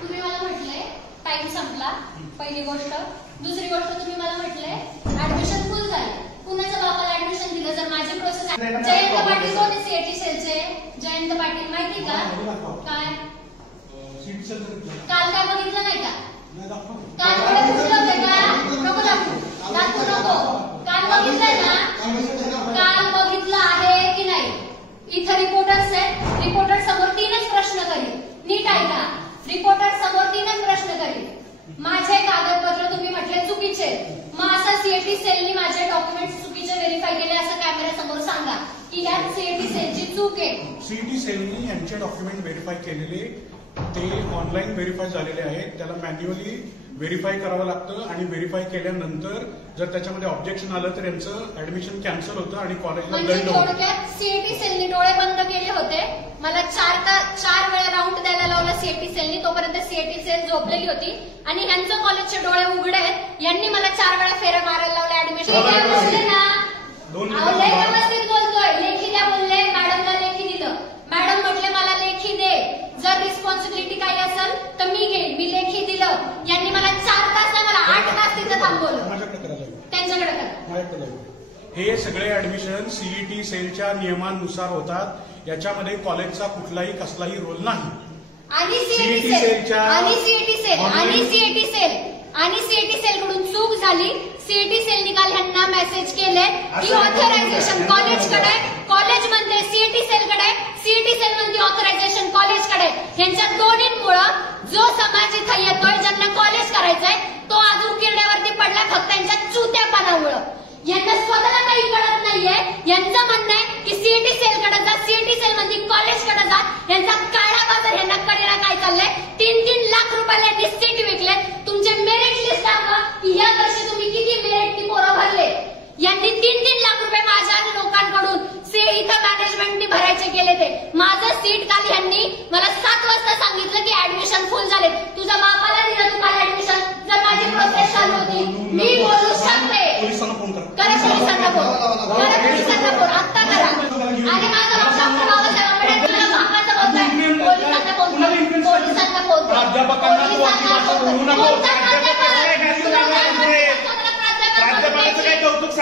तुम्ही मला म्हटले टाइम संपला, पहिली गोष्ट. दुसरी गोष्ट तुम्ही मला म्हटले ऍडमिशन फुल झाले. कुणाच्या बापाला ऍडमिशन दिलं? जर माझी प्रोसेस. जयंत पाटील कोण आहे सीएटी सेलचे? जयंत पाटील माहिती का? काय काल काय बघितलं नाही का? काल थोडे कुठलं होते का? नको दाखवू नको. काल बघितलंय ना? काल बघितलं आहे की नाही? इथं रिपोर्टर्स आहेत. रिपोर्टर समोर 3च प्रश्न करील. नीट ऐका. रिपोर्टर समोर 3च प्रश्न करील. माझे कागदपत्र तुम्ही म्हटले चुकीचे, मग असं सीएटी सेलनी माझे डॉक्युमेंट्स चुकीचे व्हेरीफाय केले असं कॅमेऱ्यासमोर सांगा की यात सीएटी सेलची चूक आहे. सीएटी सेलनी यांचे डॉक्युमेंट व्हेरीफाय केलेले ते ऑनलाईन व्हेरीफाय झालेले आहेत. त्याला मॅन्युअली व्हेरीफाय करावं लागतं आणि व्हेरीफाय केल्यानंतर जर त्याच्यामध्ये ऑब्जेक्शन आलं तर यांचं ऍडमिशन कॅन्सल होतं आणि कॉलेजला दंड होतो. थोडक्यात सीएटी सेलनी डोळे बंद केले होते. मला 4 वेळा राऊंड द्यायला लावला सीएटी सेलनी. तोपर्यंत सीएटी सेल झोपलेली होती आणि ह्यांचं कॉलेजचे डोळे उघडे आहेत. यांनी मला 4 वेळा फेऱ्या मारायला लावल्या ऍडमिशन ना. व्यवस्थित बोलतोय. लेखी द्या बोलले. मॅडमला लेखी दिलं. मॅडम म्हटले मला लेखी दे. जर रिस्पॉन्सिबिलिटी काही असेल तर मी घेईन. मी लेखी दिलं. यांनी मला 4 तास नाही, मला 8 तास तिथं थांबवलं. त्यांच्याकडे करा. हे सगळे ऍडमिशन सीईटी सेलच्या नियमानुसार होतात. याच्यामध्ये कॉलेजचा कुठलाही कसलाही रोल नाही. आणि सीईटी सेल कडून चूक झाली. सीईटी सेल निकाल ह्यांना मेसेज केले की ऑथरायझेशन कॉलेजकडे. कॉलेज म्हणते सीईटी सेलकडे. सीईटी सेल म्हणते ऑथरायझेशन कॉलेजकडे. यांच्या दोन्हींमुळं जो समाज इथं येतोय ज्यांना कॉलेज करायचंय तो अजून किरड्यावरती पडला फक्त यांच्या चुत्यापणामुळं. यांना स्वतःला काही कळत नाहीये. यांचं म्हणणं आहे की सीईटी सेलकडे जा. सीईटी सेल म्हणते कॉलेजकडे जा. यांचा काळा बाजार यांना करेला काय चाललंय? 3-3 लाख रुपयाला सीट विकलेत. तुमचे मेरिट लिस्ट दाखवा की या वर्षी तुम्ही किती मेरिटची पोरं भरले. यांनी 3-3 लाख रुपये माझ्या लोकांकडून इथं मॅनेजमेंटनी भरायचे केले. ते माझं सीट काल यांनी मला 7 वाजता सांगितलं की ऍडमिशन फुल झाले. तुझ्या बापाला दिलं तुम्हाला ऍडमिशन. जर माझी प्रोसेस चालू होती मी बोलू शकते. करा पोलिसांना फोन. करा पोलिसांना फोन. आत्ता करा. आणि माझा डॉक्टर बाबासाहेब आंबेडकर भागाचं बोलतोय. पोलिसांना फोन कर. पोलिसांना फोन कर.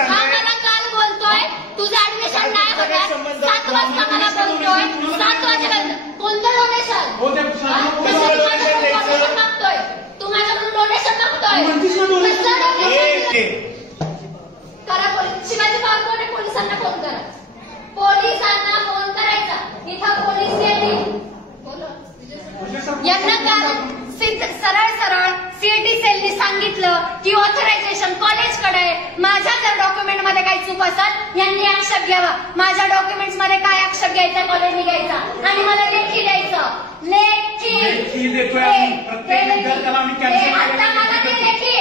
मला काल बोलतोय तुझं ऍडमिशन नाही होत. 7 वाजता मला बोलतोय. 7 वाजेपर्यंत कोणतं डोनेशन? डोनेशन मागतोय. तू माझ्याकडून डोनेशन मागतोय. करा पोलीस. शिवाजी पवार कोण आहे? पोलिसांना फोन करा. पोलिसांना फोन करायचा. इथं पोलीस येतील. यांना काल सरळ सीईटी सेलनी सांगितलं की ऑथरायझेशन कॉलेजकडे. माझ्या जर डॉक्युमेंट मध्ये काही चूक असेल यांनी आक्षेप घ्यावा. माझ्या डॉक्युमेंट्स मध्ये काय आक्षेप घ्यायचा कॉलेजने घ्यायचा आणि मला लेखी द्यायचं. लेखी देतोय आता मला ते लेखी.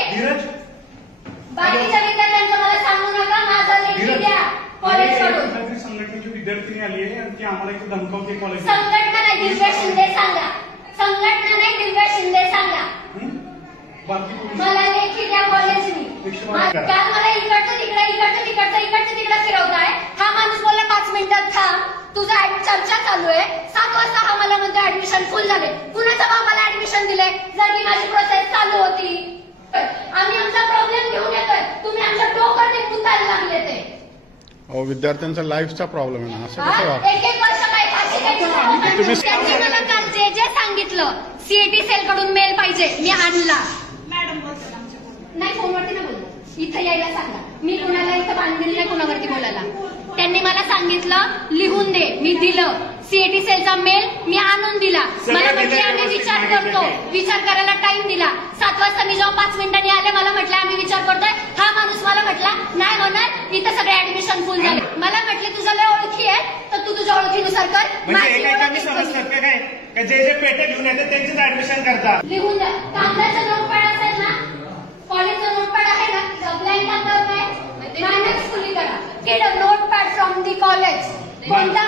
बाकीच्या विद्यार्थ्यांचं मला सांगू नका. माझा लेखी द्या कॉलेजकडून. संघटनेची विद्यार्थी आली आहे आणि ती आम्हाला इथे धमकावते कॉलेज. संघटना नाही दिव्या शिंदे सांगा. संघटना नाही दिव्या शिंदे सांगा. मला लेखी द्या कॉलेजनी. काल मला इकडचं तिकडं फिरवताय. हा माणूस बोलला 5 मिनिटात थांब. तुझा चर्चा चालू आहे. 7 वाजता हा मला म्हणतो ऍडमिशन फुल झाले. कुणाच्या बाबाला ऍडमिशन दिले? जर की माझी प्रोसेस चालू होती. आम्ही आमचा प्रॉब्लेम घेऊन येतोय. तुम्ही आमच्या डोक्याने मुतायला लागले. ते विद्यार्थ्यांचा लाईफचा प्रॉब्लेम आहे ना. असं कसं? 1-1 वर्ष काय फाशी घ्यायची? त्यांनी मला काल जे सांगितलं सीईटी सेल कडून मेल पाहिजे मी आणला. नाही फोनवरती ना बोलतो. इथं यायला सांगा. मी कुणाला इथं बांधलेलं नाही कुणावरती बोलायला. त्यांनी मला सांगितलं लिहून दे. मी दिलं. सीईटी सेलचा मेल मी आणून दिला. मला म्हटले आम्ही विचार करतो. विचार करायला टाइम दिला. 7 वाजता मी जेव्हा 5 मिनिटांनी आले मला म्हटलं आम्ही विचार करतोय. हा माणूस मला म्हटला नाही होणार. इथं सगळे ऍडमिशन फुल झाले. मला म्हटले तुझ्या लय ओळखी आहे तर तू तुझ्या ओळखीनुसार कर. जे पेटे घेऊन येतात त्यांचेच ऍडमिशन करतात. लिहून द्या. कागदाचं नोटपॅड असेल ना. कॉलेजचा नोटपॅड आहे ना. ब्लँक कागदावर काय मॅनेज फुली करा. Get a notepad from the college. कोणता